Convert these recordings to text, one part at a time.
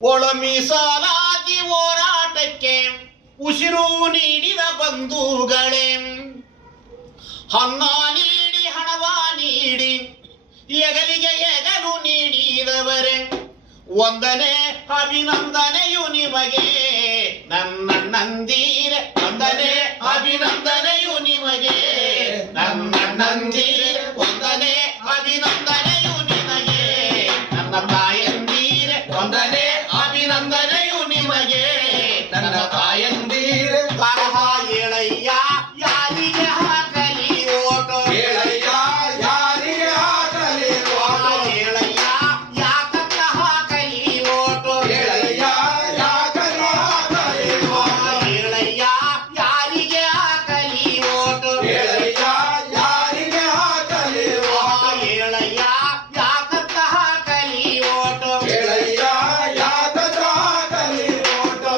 ಒಳಮೀಸಲಾತಿ ಹೋರಾಟಕ್ಕೆ ಉಸಿರು ನೀಡಿದ ಬಂಧುಗಳೇ, ಅನ್ನ ನೀಡಿ ಹಣವ ನೀಡಿ ಎಗಲಿಗೆ ಎಗಲು ನೀಡಿದವರೇ, ಒಂದನೇ ಅಭಿನಂದನೆಯು ನಿಮಗೆ ನನ್ನಣ್ಣಂದಿರೆ, ಒಂದನೇ ಅಭಿನಂದನೆಯು ನಿಮಗೆ ನನ್ನಣ್ಣಂದಿರೆ, ಒಂದನೇ ಅಭಿನಂದನೆಯು ನಿಮಗೆ ನನ್ನ ತಾಯಂದಿರೆ, ಒಂದನೇ ಅಭಿನಂದನೆಯು ನಿಮಗೆ ನನ್ನ ತಾಯಂದಿರೆ. ಬರಹ ಏಳಯ್ಯ ಯಾರಿಗೆ ಹಾಕಲಿ ಓಟು, ಏಳಯ್ಯ ಯಾರಿಗೆ ಹಾಕಲಿ ಓಟು, ಏಳಯ್ಯ ಯಾಕಂತ ಹಾಕಲಿ ಓಟು, ಏಳಯ್ಯ ಯಾಕಂತ ಹಾಕಲಿ ಓಟು, ಏಳಯ್ಯ ಯಾರಿಗೆ ಹಾಕಲಿ ಓಟು, ಏಳಯ್ಯ ಯಾರಿಗೆ ಹಾಕಲಿ ಓಟು, ಏಳಯ್ಯ ಯಾಕಂತ ಹಾಕಲಿ ಓಟು, ಏಳಯ್ಯ ಯಾಕಂತ ಹಾಕಲಿ ಓಟು.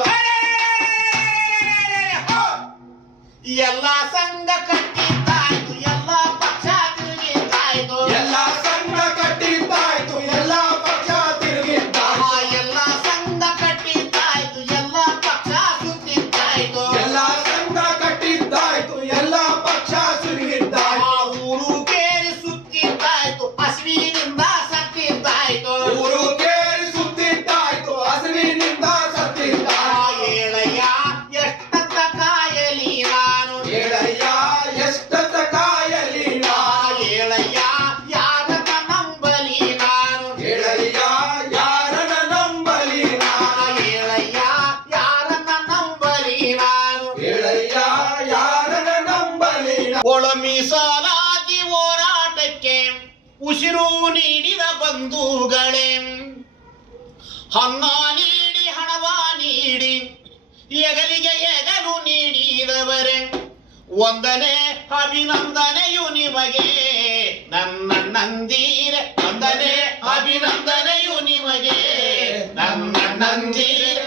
ಎಲ್ಲ ಸಂಘ ಕಟ್ಟಿದ್ದಾಯ್ತು, ಎಲ್ಲ ಪಕ್ಷ ತಿರುಗಿದ್ದಾಯ್ತು, ಎಲ್ಲ ಸಂಘ ಕಟ್ಟಿದ್ದಾಯ್ತು, ಎಲ್ಲ ಪಕ್ಷ ತಿರುಗಿದ್ದಾಯ್ತು, ಎಲ್ಲ ಸಂಘ ಕಟ್ಟಿದ್ದಾಯ್ತು, ಎಲ್ಲ ಪಕ್ಷ ಸುತ್ತಿದ್ದಾಯ್ತು, ಎಲ್ಲ ಸಂಘ ಕಟ್ಟಿದ್ದಾಯ್ತು, ಎಲ್ಲ ಪಕ್ಷ ಸುರಿಗಿದ್ದಾಯ್ತು, ಊರು ಕೇರಿ ಸುತ್ತಿದ್ದಾಯ್ತು, ಹಸಿವಿನಿಂದ ಸತ್ತಿದ್ದಾಯ್ತು, ಊರು ಕೇರಿ ಸುತ್ತಿದ್ದಾಯ್ತು, ಹಸಿವಿನಿಂದ ಸತ್ತಿದ್ದಾಯ್ತು, ಏಳಯ್ಯ ಎಷ್ಟಂತ ಕಾಯಲಿ ನಾನು, ಏಳಯ್ಯ ಎಷ್ಟಂತ ಕಾಯಲಿ ನಾನು, ಏಳಯ್ಯ ಯಾರನ್ನ ನಂಬಲಿ ನಾನು, ಏಳಯ್ಯ ಯಾರನ್ನ ನಂಬಲಿ ನಾನು, ಏಳಯ್ಯ ಯಾರನ್ನ ನಂಬಲಿ ನಾನು. ಏಳಯ್ಯ ಯಾರನ್ನ ನಂಬಲಿ ನಾನು. ಒಳಮೀಸಲಾತಿ ಹೋರಾಟಕ್ಕೆ ಉಸಿರು ನೀಡಿದ ಬಂಧುಗಳೇ, ಅನ್ನ ನೀಡಿ ಹಣವ ನೀಡಿ ಎಗಲಿಗೆ ಎಗಲು ನೀಡಿದವರೇ, ಒಂದನೇ ಅಭಿನಂದನೆಯು ನಿಮಗೆ ನನ್ನಣ್ಣಂದಿರೆ, ಒಂದನೇ ಅಭಿನಂದನೆಯು ನಿಮಗೆ ನನ್ನಣ್ಣಂದಿರೆ.